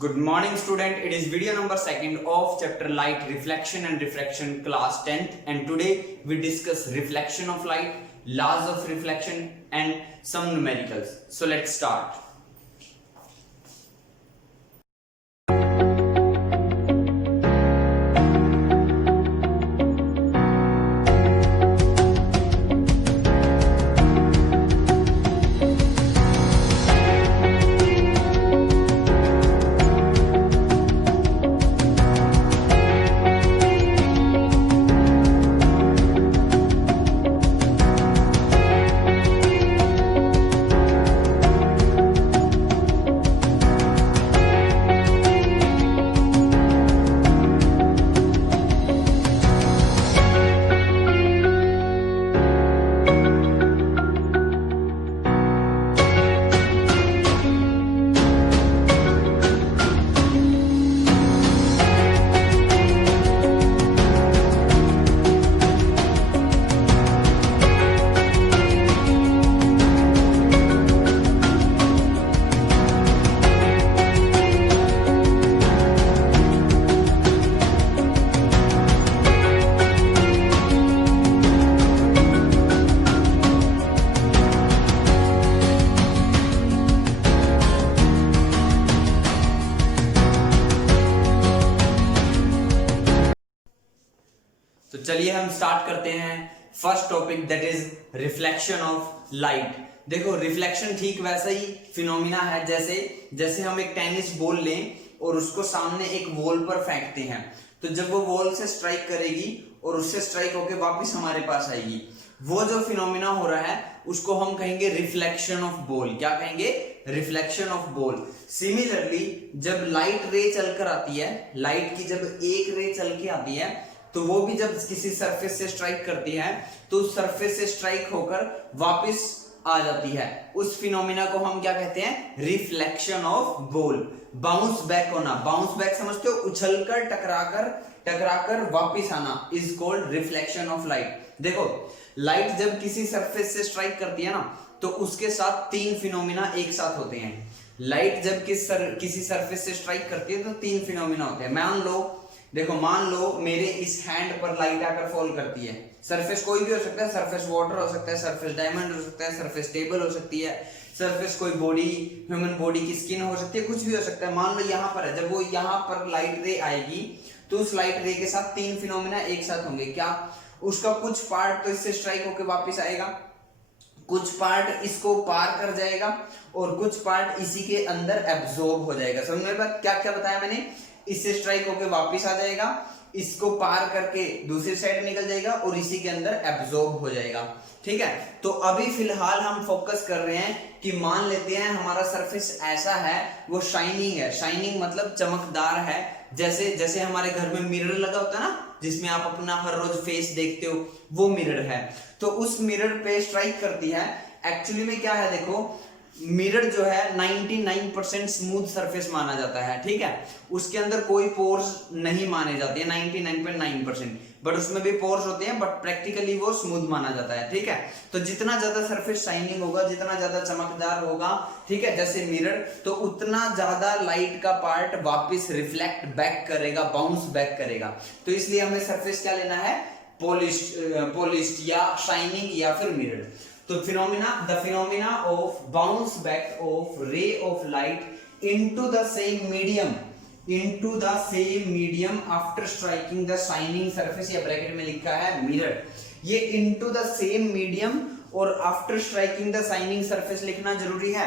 Good morning student, it is video number 2nd of chapter light reflection and refraction class 10th, and today we discuss reflection of light, laws of reflection and some numericals. So let's start. तो चलिए हम start करते हैं first topic, that is reflection of light. देखो, reflection ठीक वैसा ही phenomena है जैसे हम एक टेनिस बॉल लें और उसको सामने एक वॉल पर फेंकते हैं, तो जब वो वॉल से स्ट्राइक करेगी और उससे स्ट्राइक होके वापस हमारे पास आएगी, वो जो फिनोमिना हो रहा है उसको हम कहेंगे रिफ्लेक्शन ऑफ बॉल। क्या कहेंगे? Reflection of ball. सिमिलरली जब लाइट रे चलकर आती है, लाइट की जब एक रे चल के आती है, तो वो भी जब किसी सरफेस से स्ट्राइक करती है तो उस सरफेस से स्ट्राइक होकर वापस आ जाती है। उस फिनोमिना को हम क्या कहते हैं? Reflection of ball. Bounce back होना, बाउंस बैक समझते हो? उछलकर टकराकर वापस आना is called reflection of light. देखो, लाइट जब किसी सरफेस से स्ट्राइक करती है ना, तो उसके साथ तीन फिनोमिना एक साथ होते हैं। लाइट जब किसी सरफेस से स्ट्राइक करती है तो तीन फिनोमिना होते हैं। मान लो मेरे इस हैंड पर लाइट आकर फॉल करती है। सरफेस कोई भी हो सकता है, सरफेस वाटर हो सकता है, सरफेस डायमंड हो सकता है, सरफेस टेबल हो सकती है, सरफेस कोई बॉडी, ह्यूमन बॉडी की स्किन हो सकती है, कुछ भी हो सकता है। मान लो यहाँ पर है, जब वो यहाँ पर लाइट रे आएगी तो उस लाइट रे के साथ तीन फिनोमिना एक साथ होंगे। क्या? उसका कुछ पार्ट तो इससे स्ट्राइक होकर वापिस आएगा, कुछ पार्ट इसको पार कर जाएगा और कुछ पार्ट इसी के अंदर एब्जॉर्ब हो जाएगा। समझ में बात? क्या क्या बताया मैंने? इससे स्ट्राइक होके वापस आ जाएगा, इसको पार करके दूसरी साइड निकल जाएगा और इसी के अंदर एब्जॉर्ब हो जाएगा। ठीक है, तो अभी फिलहाल हम फोकस कर रहे हैं कि मान लेते हैं हमारा सरफेस ऐसा है, वो शाइनिंग है। शाइनिंग मतलब चमकदार है। जैसे हमारे घर में मिरर लगा होता है ना, जिसमें आप अपना हर रोज फेस देखते हो, वो मिरर है। तो उस मिरर पे स्ट्राइक करती है। एक्चुअली में क्या है, देखो, मिरर जो है 99% स्मूथ सरफेस माना जाता है। ठीक है, उसके अंदर कोई पोर्स नहीं माने जाते हैं, 99.9%, बट उसमें भी पोर्स होते हैं, बट प्रैक्टिकली वो स्मूथ माना जाता है। ठीक है, तो जितना ज्यादा सरफेस शाइनिंग होगा, जितना ज्यादा चमकदार होगा, ठीक है, जैसे मिरर, तो उतना ज्यादा लाइट का पार्ट वापस रिफ्लेक्ट बैक करेगा, बाउंस बैक करेगा। तो इसलिए हमें सरफेस क्या लेना है? पॉलिश्ड या शाइनिंग या फिर मिरर। तो the phenomena of bounce back of ray of light into the same medium after striking the shining surface, या ब्रैकेट में लिखा है मिरर। ये into the same medium और after striking the shining surface लिखना जरूरी है।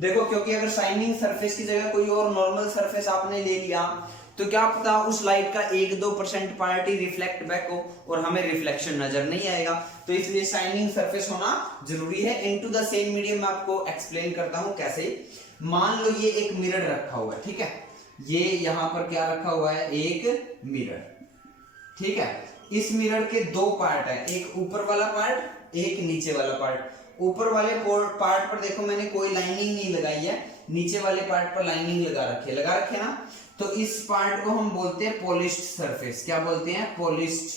देखो, क्योंकि अगर शाइनिंग सरफेस की जगह कोई और नॉर्मल सरफेस आपने ले लिया तो क्या पता उस लाइट का 1-2% पार्ट ही रिफ्लेक्ट बैक हो और हमें रिफ्लेक्शन नजर नहीं आएगा। तो इसलिए शाइनिंग सरफेस होना जरूरी है। इनटू द सेम मीडियम मैं आपको एक्सप्लेन करता हूं कैसे। मान लो ये एक मिरर रखा हुआ है, ठीक है, ये यहां पर क्या रखा हुआ है? एक मिरर। ठीक है, इस मिरर के दो पार्ट है, एक ऊपर वाला पार्ट, एक नीचे वाला पार्ट। ऊपर वाले पार्ट पर देखो मैंने कोई लाइनिंग नहीं लगाई है, नीचे वाले पार्ट पर लाइनिंग लगा रखी है ना। तो इस पार्ट को हम बोलते हैं पॉलिश्ड सरफेस। क्या बोलते हैं? Polished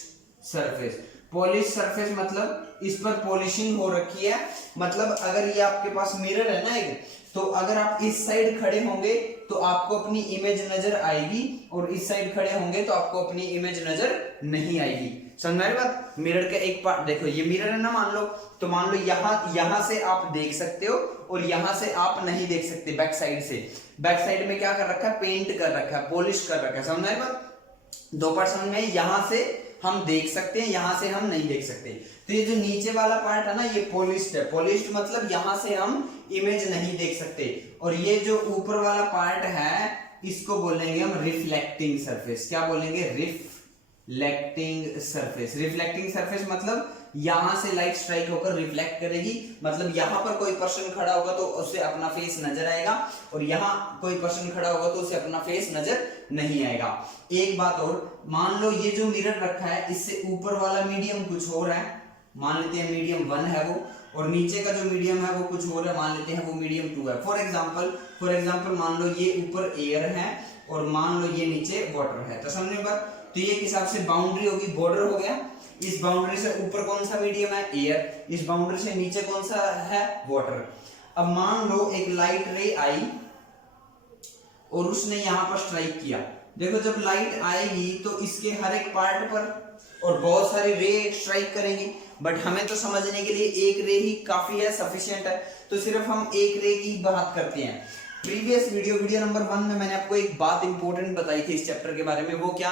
surface. पॉलिश सरफेस मतलब इस पर पॉलिशिंग हो रखी है। मतलब अगर ये आपके पास मिरर है ना एक, तो अगर आप इस साइड खड़े होंगे तो आपको अपनी इमेज नजर आएगी, और इस साइड खड़े होंगे तो आपको अपनी इमेज नजर नहीं आएगी। समझ में आई बात? मिरर का एक पार्ट देखो, ये मिरर है ना मान लो, तो मान लो यहां से आप देख सकते हो और यहां से आप नहीं देख सकते। बैक साइड से, बैक साइड में क्या कर रखा है, पेंट कर रखा है, पॉलिश कर रखा है। समझ में आई बात? 2% में यहां से हम देख सकते हैं, यहां से हम नहीं देख सकते। तो ये जो नीचे वाला पार्ट है ना, ये पॉलिश्ड है। पॉलिश्ड मतलब यहां से हम इमेज नहीं देख सकते। और ये जो ऊपर वाला पार्ट है, इसको बोलेंगे हम रिफ्लेक्टिंग सरफेस। क्या बोलेंगे? Reflecting surface. रिफ्लेक्टिंग सरफेस मतलब यहां से लाइट स्ट्राइक होकर रिफ्लेक्ट करेगी। मतलब यहां पर कोई पर्सन खड़ा होगा तो उसे अपना फेस नजर आएगा, और यहां कोई पर्सन खड़ा होगा तो उसे अपना फेस नजर नहीं आएगा। एक बात और, मान लो ये जो मिरर रखा है, इससे ऊपर वाला मीडियम कुछ और है, मान लेते हैं मीडियम 1 है वो, और नीचे का जो मीडियम है वो कुछ और है, मान लेते हैं वो मीडियम 2 है। फॉर एग्जाम्पल मान लो ये ऊपर एयर है और मान लो ये नीचे वाटर है। तो समझने बात? तो ये हिसाब से बाउंड्री होगी, बॉर्डर हो गया। इस बाउंड्री से ऊपर कौन सा मीडियम है? एयर। इस बाउंड्री से नीचे कौन सा है? वाटर। अब मान लो एक लाइट रे आई और उसने यहां पर स्ट्राइक किया। देखो जब लाइट आएगी तो इसके हर एक पार्ट पर और बहुत सारी रे स्ट्राइक करेंगी, बट हमें तो समझने के लिए एक रे ही काफी है, सफिशिएंट है। तो सिर्फ हम एक रे की बात करते हैं। प्रीवियस वीडियो नंबर 1 में मैंने आपको एक बात इंपॉर्टेंट बताई थी इस चैप्टर के बारे में। वो क्या?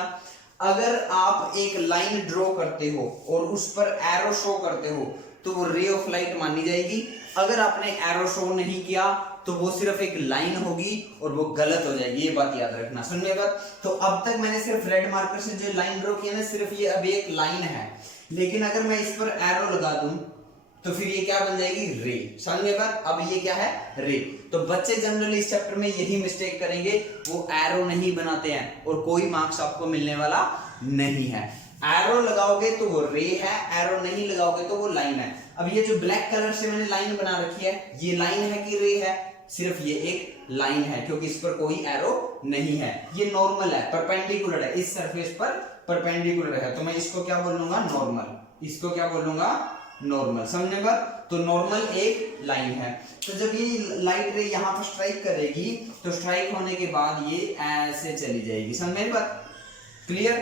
अगर आप एक लाइन ड्रॉ करते हो और उस पर एरो शो करते हो तो वो रे ऑफ लाइट मानी जाएगी। अगर आपने एरो शो नहीं किया तो वो सिर्फ एक लाइन होगी और वो गलत हो जाएगी। ये बात याद रखना। सुनिए बात, तो अब तक मैंने सिर्फ रेड मार्कर से जो लाइन ड्रॉ किया ना, सिर्फ ये अभी एक लाइन है, लेकिन अगर मैं इस पर एरो लगा दूं तो फिर ये क्या बन जाएगी? रे। समझिए बात? अब ये क्या है? रे। तो बच्चे जनरली इस चैप्टर में यही मिस्टेक करेंगे, वो एरो नहीं बनाते हैं और कोई मार्क्स आपको मिलने वाला नहीं है। एरो लगाओगे तो वो रे है, एरो नहीं लगाओगे तो वो लाइन है। अब ये जो ब्लैक कलर से मैंने लाइन बना रखी है, ये लाइन है कि रे है? सिर्फ ये एक लाइन है, क्योंकि इस पर कोई एरो नहीं है। ये नॉर्मल है, परपेंडिकुलर है, इस सरफेस पर परपेंडिकुलर है। तो मैं इसको क्या बोलूंगा? नॉर्मल। इसको क्या बोलूंगा? नॉर्मल। समझने बात? तो नॉर्मल एक लाइन है। तो जब ये लाइट रे यहाँ पर स्ट्राइक करेगी तो स्ट्राइक होने के बाद ये ऐसे चली जाएगी। समझ में बात? क्लियर?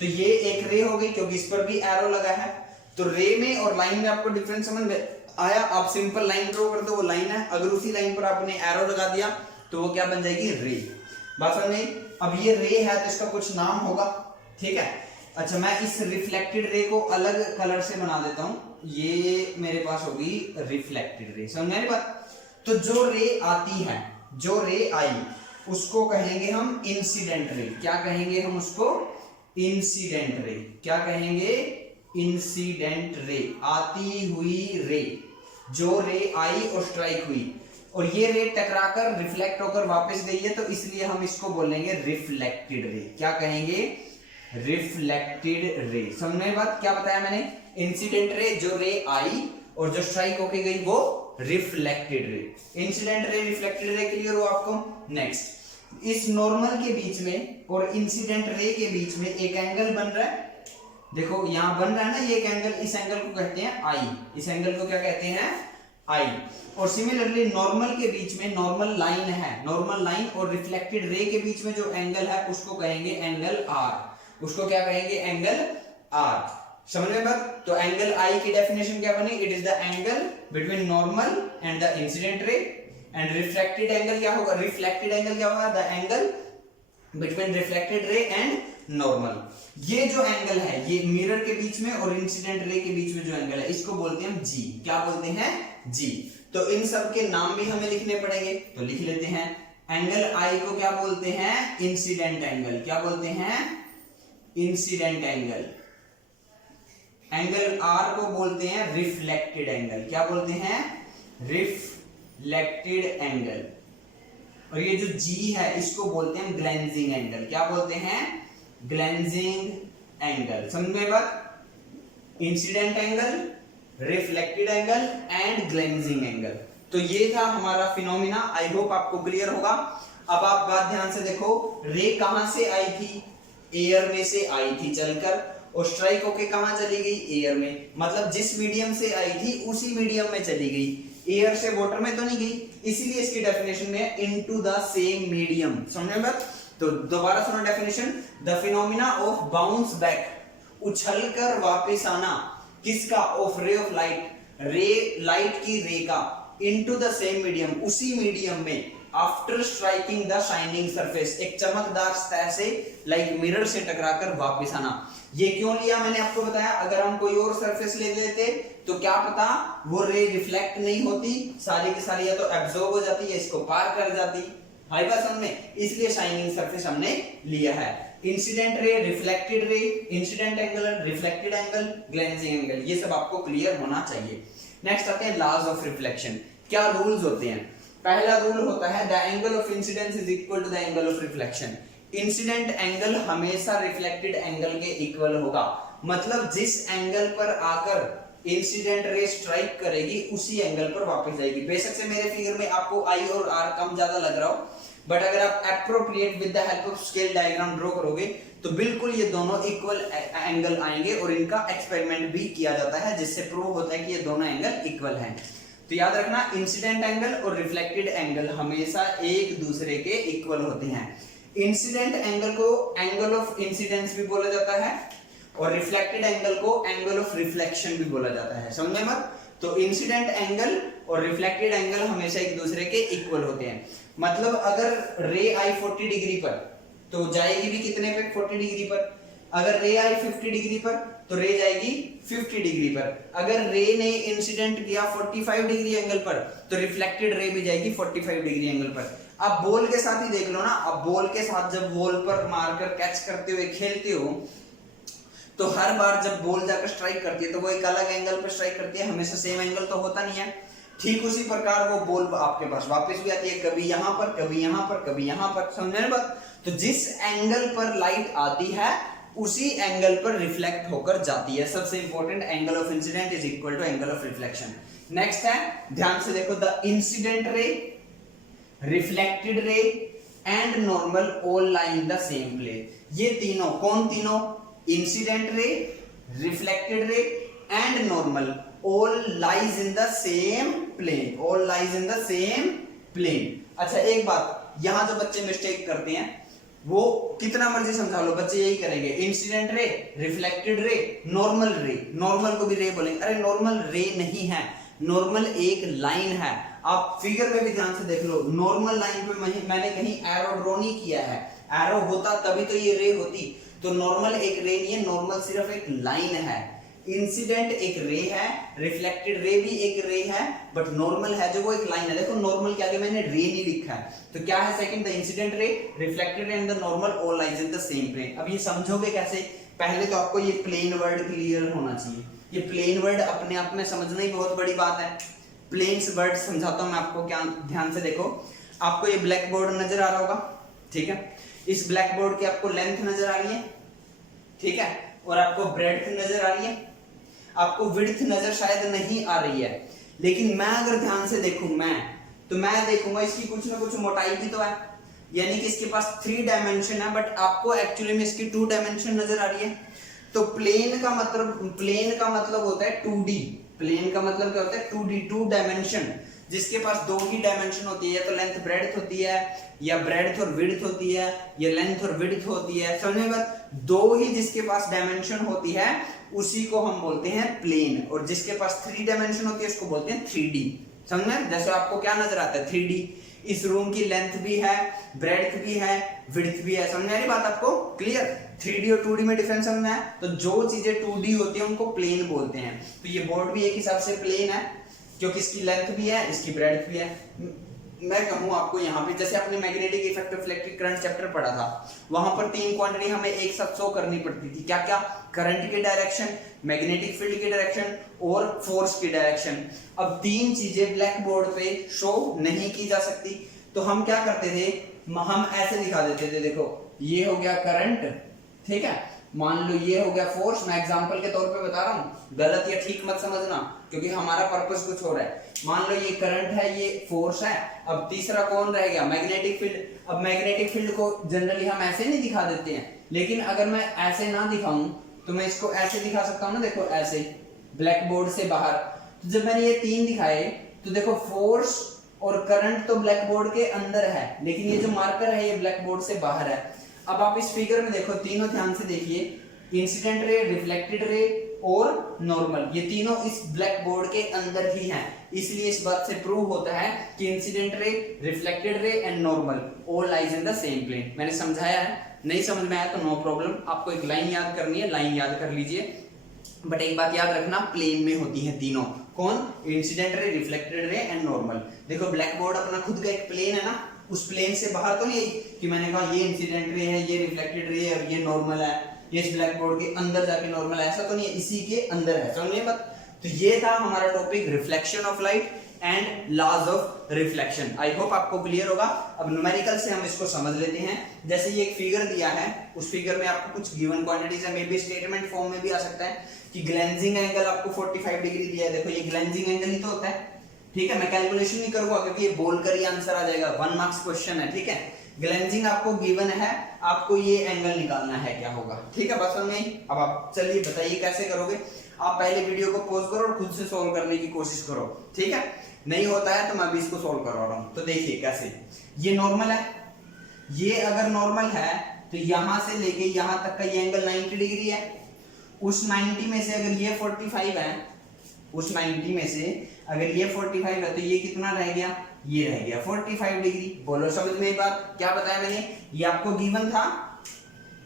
तो ये एक रे हो गई क्योंकि इस पर भी एरो लगा है। तो रे में और लाइन में आपको डिफरेंस समझ में आया? आप सिंपल लाइन ड्रॉ कर दो, वो लाइन है। अगर उसी लाइन पर आपने एरो लगा दिया तो वो क्या बन जाएगी? रे। बात समझ में? अब ये रे है तो इसका कुछ नाम होगा, ठीक है? अच्छा, मैं इस रिफ्लेक्टेड रे को अलग कलर से बना देता हूं। ये मेरे पास होगी रिफ्लेक्टेड रे। समझ में बात? तो जो रे आती है, जो रे आई, उसको कहेंगे हम इंसिडेंट रे। क्या कहेंगे हम उसको? Incident ray. क्या कहेंगे? Incident ray. आती हुई रे, जो रे आई और स्ट्राइक हुई, और ये रे टकराकर रिफ्लेक्ट होकर वापस गई है, तो इसलिए हम इसको बोलेंगे रिफ्लेक्टेड रे। क्या कहेंगे? Reflected ray. समझ में बात? क्या बताया मैंने? इंसिडेंट रे, जो रे आई और जो स्ट्राइक होके गई, वो reflected ray. Incident ray, reflected रे, क्लियर हो आपको? नेक्स्ट, इस नॉर्मल के बीच में और इंसिडेंट रे के बीच में एक एंगल बन रहा है। देखो यहां बन रहा है ना ये एक एंगल, इस एंगल को कहते हैं आई। इस एंगल को क्या कहते हैं? आई। और सिमिलरली नॉर्मल के बीच में नॉर्मल लाइन है, नॉर्मल लाइन और रिफ्लेक्टेड रे के बीच में जो एंगल है उसको कहेंगे एंगल आर। उसको क्या कहेंगे? Angle R. समझ में बात? तो एंगल आई की डेफिनेशन क्या बनी? It is the angle between normal and the incident रे। एंड रिफ्लेक्टेड एंगल क्या होगा? रिफ्लेक्टेड एंगल क्या होगा? The angle between reflected ray and normal. ये जो एंगल है, ये मिरर के बीच में और इंसिडेंट रे के बीच में जो एंगल है, इसको बोलते हैं हम जी। क्या बोलते हैं? जी। तो इन सब के नाम भी हमें लिखने पड़ेंगे, तो लिख लेते हैं। एंगल आई को क्या बोलते हैं? Incident angle. क्या बोलते हैं? Incident angle. एंगल आर को बोलते हैं रिफ्लेक्टेड एंगल। क्या बोलते हैं? Reflected angle. और ये जो जी है इसको बोलते हैं ग्लेंजिंग एंगल। क्या बोलते हैं? Glancing angle. समझ में बात? Incident angle, reflected angle and glancing angle. तो ये था हमारा फिनोमिना। आई होप आपको क्लियर होगा। अब आप बात ध्यान से देखो, रे कहां से आई थी? एयर में से आई थी चलकर, और स्ट्राइक होके कहां चली गई, एयर में। मतलब जिस मीडियम से आई थी उसी मीडियम में चली गई, एयर से वाटर में तो नहीं गई, इसीलिए इसकी डेफिनेशन में है इनटू द सेम मीडियम। समझ में? तो दोबारा सुनो definition, the phenomena of bounce back, उछलकर वापस आना, किसका, ऑफ रे ऑफ लाइट, रे लाइट की रे का, इनटू द सेम मीडियम, उसी मीडियम में, after striking the shining surface, एक चमकदार सतह से लाइक मिरर से टकराकर वापस आना। ये क्यों लिया मैंने आपको बताया, अगर हम कोई और सरफेस ले लेते तो क्या पता वो रे रिफ्लेक्ट नहीं होती, सारी की सारी या तो एब्जॉर्ब हो जाती है, इसको पार कर जाती। हाई बात समझ में, इसलिए शाइनिंग सरफेस हमने लिया है। Incident ray, reflected ray, incident angle, reflected angle, glancing angle, ये सब आपको क्लियर होना चाहिए। नेक्स्ट आते हैं लॉज ऑफ रिफ्लेक्शन। क्या रूल्स होते हैं? पहला रूल होता है the angle of incidence is equal to the angle of reflection. Incident angle हमेशा रिफ्लेक्टेड एंगल के इक्वल होगा। मतलब जिस एंगल पर आकर इंसिडेंट रे स्ट्राइक करेगी उसी एंगल पर वापस जाएगी। बेशक से मेरे फिगर में आपको आई और आर कम ज्यादा लग रहा हो, बट अगर आप appropriate with the help of scale diagram draw करोगे तो बिल्कुल ये दोनों इक्वल एंगल आएंगे, और इनका एक्सपेरिमेंट भी किया जाता है जिससे प्रूव होता है कि ये दोनों एंगल इक्वल हैं। तो याद रखना, इंसिडेंट एंगल और रिफ्लेक्टेड एंगल हमेशा एक दूसरे के इक्वल होते हैं। इंसिडेंट एंगल को एंगल ऑफ इंसिडेंस भी बोला जाता है और रिफ्लेक्टेड एंगल को एंगल ऑफ रिफ्लेक्शन भी बोला जाता है। समझे मत? तो इंसिडेंट एंगल और रिफ्लेक्टेड एंगल हमेशा एक दूसरे के इक्वल होते हैं। मतलब अगर रे आई 40 डिग्री पर तो जाएगी भी कितने पे, 40 डिग्री पर। अगर रे आई 50 डिग्री पर तो रे जाएगी 50 डिग्री पर। अगर रे ने इंसिडेंट किया 45 डिग्री एंगल पर तो रिफ्लेक्टेड रे भी जाएगी 45 डिग्री एंगल पर। अब बॉल के साथ ही देख लो ना, अब बॉल के साथ जब बॉल पर मारकर कैच करते हुए खेलते हो तो हर बार जब बॉल जाकर स्ट्राइक करती है तो वो एक अलग एंगल पर स्ट्राइक करती है, हमेशा सेम एंगल तो होता नहीं है। ठीक उसी प्रकार वो बॉल आपके पास वापस भी आती है, कभी यहां पर, कभी यहां पर, कभी यहां पर। समझने में बात? तो जिस एंगल पर लाइट आती है उसी एंगल पर रिफ्लेक्ट होकर जाती है। सबसे important, angle of incidence is equal to angle of reflection. Next है, ध्यान से देखो, the incident ray, reflected ray and normal all lie in the same plane. ये तीनों, कौन तीनों? Incident ray, reflected ray and normal all lies in the same plane, all lies in the same plane. अच्छा एक बात, यहां जो बच्चे मिस्टेक करते हैं वो कितना मर्जी समझा लो, बच्चे यही करेंगे, इंसिडेंट रे, रिफ्लेक्टेड रे, नॉर्मल रे। नॉर्मल को भी रे बोलेंगे, अरे नॉर्मल रे नहीं है, नॉर्मल एक लाइन है। आप फिगर में भी ध्यान से देख लो, नॉर्मल लाइन पे मैंने कहीं एरो ड्रॉ नहीं किया है, एरो होता तभी तो ये रे होती। तो नॉर्मल एक रे नहीं है, नॉर्मल सिर्फ एक लाइन है। इंसिडेंट एक रे है, रिफ्लेक्टेड रे भी एक रे है, बट नॉर्मल है जो वो एक लाइन है। देखो नॉर्मल के आगे मैंने रे नहीं लिखा है, तो क्या है second, the incident ray, reflected and the normal all lies in the same plane. अब ये समझोगे कैसे? पहले तो आपको ये प्लेन वर्ड क्लियर होना चाहिए। ये प्लेन वर्ड अपने आप में समझना ही बहुत बड़ी बात है। प्लेन्स वर्ड समझाता हूं मैं आपको, क्या ध्यान से देखो। आपको ये ब्लैक बोर्ड नजर आ रहा होगा, ठीक है? इस ब्लैक बोर्ड की आपको लेंथ नजर आ रही है, ठीक है, और आपको ब्रेड्थ नजर आ रही है, आपको विड्थ नजर शायद नहीं आ रही है, लेकिन मैं अगर ध्यान से देखूं तो मैं देखूंगा इसकी कुछ ना कुछ मोटाई भी तो है, यानी कि इसके पास 3 डायमेंशन है, बट आपको एक्चुअली में इसकी 2 डायमेंशन नजर आ रही है। तो प्लेन का मतलब होता है 2D। प्लेन का मतलब क्या होता है? 2D, 2 dimension. जिसके पास 2 ही डायमेंशन होती है, तो लेंथ ब्रेड्थ होती है, या ब्रेड्थ और विड्थ होती है, या लेंथ और विड्थ होती है। समझ में बात? 2 ही जिसके पास डायमेंशन होती है उसी को हम बोलते हैं प्लेन, और जिसके पास 3 डायमेंशन होती है उसको बोलते हैं 3D। समझ में? जैसे आपको क्या नजर आता है 3D, इस रूम की लेंथ भी है, ब्रेड्थ भी है, विड्थ भी है। समझ में आ रही बात आपको? क्लियर? 3D और 2D में डिफरेंस समझना है। तो जो चीजें 2D होती है उनको प्लेन बोलते हैं। तो ये बोर्ड भी एक हिसाब से प्लेन है, क्योंकि इसकी लेंथ भी है, इसकी ब्रेड्थ भी है। मैं कहूं आपको यहाँ पे, जैसे आपने magnetic effect of electric current chapter पढ़ा था, वहां पर 3 क्वांटिटी हमें एक साथ शो करनी पड़ती थी। क्या क्या? करंट की डायरेक्शन, मैग्नेटिक फील्ड की डायरेक्शन और फोर्स की डायरेक्शन। अब 3 चीजें ब्लैक बोर्ड पे शो नहीं की जा सकती, तो हम क्या करते थे, हम ऐसे दिखा देते थे। देखो ये हो गया करंट, ठीक है, मान लो ये हो गया फोर्स। मैं एग्जांपल के तौर पे बता रहा हूं, गलत या ठीक मत समझना, क्योंकि हमारा पर्पस कुछ हो रहा है। मान लो ये करंट है, ये फोर्स है। अब तीसरा कौन रह गया? Magnetic field. अब मैग्नेटिक फील्ड को जनरली हम ऐसे नहीं दिखा देते हैं, लेकिन अगर मैं ऐसे ना दिखाऊं तो मैं इसको ऐसे दिखा सकता हूँ ना, देखो ऐसे ब्लैक बोर्ड से बाहर। तो जब मैंने ये 3 दिखाए तो देखो फोर्स और करंट तो ब्लैक बोर्ड के अंदर है, लेकिन ये जो मार्कर है ये ब्लैक बोर्ड से बाहर है। अब आप इस फिगर में देखो, तीनों ध्यान से देखिए, इंसिडेंट रे, रिफ्लेक्टेड रे और नॉर्मल, ये तीनों इस ब्लैक बोर्ड के अंदर ही हैं। इसलिए इस बात से प्रूव होता है कि incident ray, reflected ray and normal all lies in the same plane. मैंने समझाया है, नहीं समझ में आया तो नो प्रॉब्लम, आपको एक लाइन याद करनी है, लाइन याद कर लीजिए। बट एक बात याद रखना, प्लेन में होती है तीनों। कौन? Incident ray, reflected ray and normal. देखो ब्लैक बोर्ड अपना खुद का एक प्लेन है ना, उस प्लेन से बाहर तो नहीं कि मैंने कहा ये इंसिडेंट रे है, ये रिफ्लेक्टेड रे है और ये नॉर्मल है, ये इस ब्लैक बोर्ड के अंदर जाके नॉर्मल है, ऐसा तो नहीं है, इसी के अंदर है। समझ में बात? तो ये था हमारा topic reflection of light and laws of reflection. I hope आपको क्लियर होगा। अब न्यूमेरिकल से हम इसको समझ लेते हैं। जैसे ये एक फिगर दिया है, उस फिगर में आपको कुछ गिवन क्वांटिटीज है, मे बी स्टेटमेंट फॉर्म में भी आ सकता है कि ग्लेंजिंग एंगल आपको 45 डिग्री दिया है। देखो ये ग्लेंजिंग एंगल ही तो होता है, ठीक है। मैं कैलकुलेशन नहीं करूंगा क्योंकि ये बोलकर ही आंसर आ जाएगा, 1 मार्क्स क्वेश्चन है, ठीक है। ग्लेंजिंग आपको गिवन है, आपको ये एंगल निकालना है, क्या होगा, ठीक है। बस में अब आप चलिए बताइए कैसे करोगे। आप पहले वीडियो को पॉज करो और खुद से सोल्व करने की कोशिश करो, ठीक है। नहीं होता है तो मैं भी इसको सोल्व करवा रहा हूं। तो देखिए कैसे, ये नॉर्मल है, ये अगर नॉर्मल है तो यहां से लेके यहां तक का ये एंगल 90 डिग्री है। उस 90 में से अगर ये 45 है, उस 90 में से अगर ये 45 है तो ये कितना रह गया? ये रह गया 45 डिग्री। बोलो समझ में एक बात, क्या बताया मैंने? ये आपको गिवन था,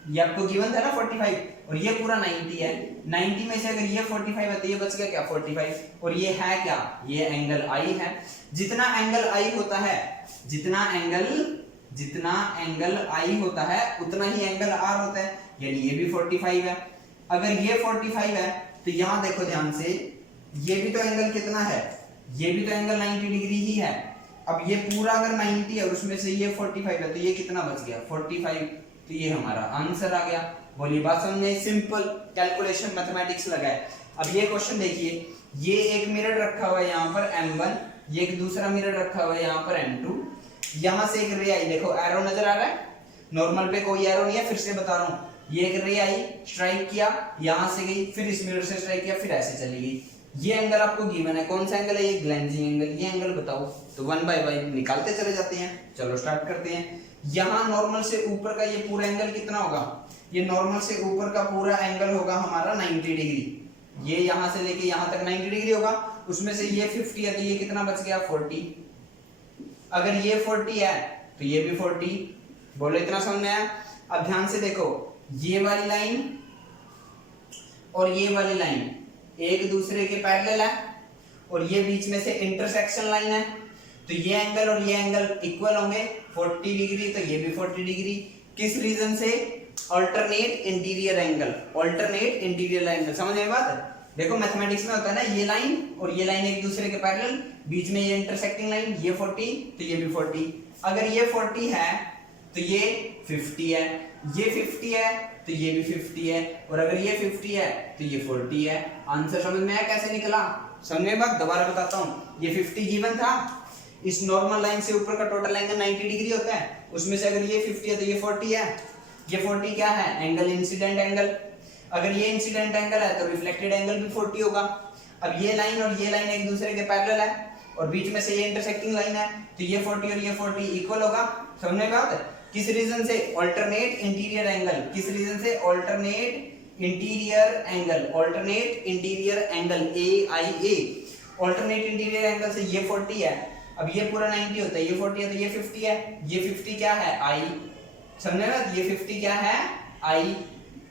ये आपको गिवन था ना 45, और ये पूरा 90 है। 90 में से अगर ये 45 है तो ये बच गया क्या? 45। और ये है क्या? ये एंगल आई है। जितना एंगल आई होता है, जितना एंगल आई होता है उतना ही एंगल आर होता है, यानी ये भी 45 है। अगर ये 45 है तो यहां देखो ध्यान से, ये भी तो एंगल कितना है? ये भी तो एंगल 90 डिग्री ही है। अब ये पूरा अगर 90 है और उसमें से ये 45 है तो ये कितना बच गया? 45। तो ये हमारा आंसर आ गया। बोलिए बात समझ में? सिंपल कैलकुलेशन मैथमेटिक्स लगाए। अब ये क्वेश्चन देखिए, ये एक मिरर रखा हुआ है यहाँ पर M1, ये एक दूसरा मिरर रखा हुआ है यहाँ पर M2। यहां से एक रे आई, देखो एरो नजर आ रहा है, नॉर्मल पे कोई एरो नहीं है, फिर से बता रहा हूं। ये एक रे आई, स्ट्राइक किया, यहां से गई, फिर इस मिरर से स्ट्राइक किया, फिर ऐसे चली गई। ये एंगल आपको गिवन है, कौन सा एंगल है? ये ग्लेंजिंग एंगल। ये एंगल बताओ। तो 1 बाय 1 निकालते चले जाते हैं। चलो स्टार्ट करते हैं। यहां नॉर्मल से ऊपर का ये पूरा एंगल कितना होगा? ये नॉर्मल से ऊपर का पूरा एंगल होगा हमारा 90 डिग्री। ये यहां से लेके यहां तक 90 डिग्री होगा, उसमें से ये 50 है तो ये कितना बच गया? 40। अगर ये 40 है तो ये भी 40। बोलो इतना समझ में आया? अब ध्यान से देखो, ये वाली लाइन और ये वाली लाइन एक दूसरे के पैरेलल है और ये बीच में से इंटरसेक्शन लाइन है, तो ये एंगल और ये एंगल इक्वल होंगे 40 डिग्री, तो ये भी 40 डिग्री। किस रीजन से? Alternate interior angle. Alternate interior angle, समझ में बात? देखो मैथमेटिक्स में होता है ना, ये लाइन और ये लाइन एक दूसरे के पैरेलल, बीच में ये इंटरसेक्टिंग लाइन, ये 40 तो ये भी 40। अगर ये 40 है तो ये 50 है, ये 50 है तो ये भी 50 है, और अगर ये 50 है तो ये 40 है। आंसर समझ में आया कैसे निकला? समझ में बात? दोबारा बताता हूं। ये 50 गिवन था, इस नॉर्मल लाइन से ऊपर का टोटल एंगल 90 डिग्री होता है, उसमें से अगर ये 50 है तो ये 40 है। ये 40 क्या है? Angle, incident angle. अगर ये इंसिडेंट एंगल है तो रिफ्लेक्टेड एंगल भी 40 होगा। अब ये लाइन और ये लाइन एक दूसरे के पैरेलल है और बीच में से ये इंटरसेक्टिंग लाइन है, तो ये 40 और ये 40 इक्वल होगा। समझ में बात? किस रीजन से? Alternate interior angle. किस रीजन से? Alternate interior angle. Alternate interior angle AIA। Alternate interior angle से ये 40 है, अब ये पूरा 90 होता है, ये 40 है तो ये 50 है। ये 50 क्या है? I। समझे ना? ये 50 क्या है? I।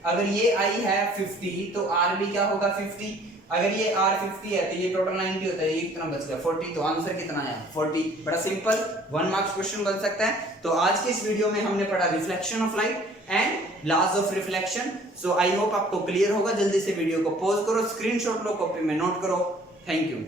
अगर ये I है 50 तो R भी क्या होगा? 50। अगर ये R 50 है तो ये टोटल 90 होता है, ये कितना बच गया? 40। तो आंसर कितना है? 40। बड़ा सिंपल 1 मार्क्स क्वेश्चन बन सकता है। तो आज के इस वीडियो में हमने पढ़ा reflection of light and laws of reflection. So I hope आपको क्लियर होगा। जल्दी से वीडियो को पॉज करो, स्क्रीनशॉट लो, कॉपी में नोट करो। Thank you.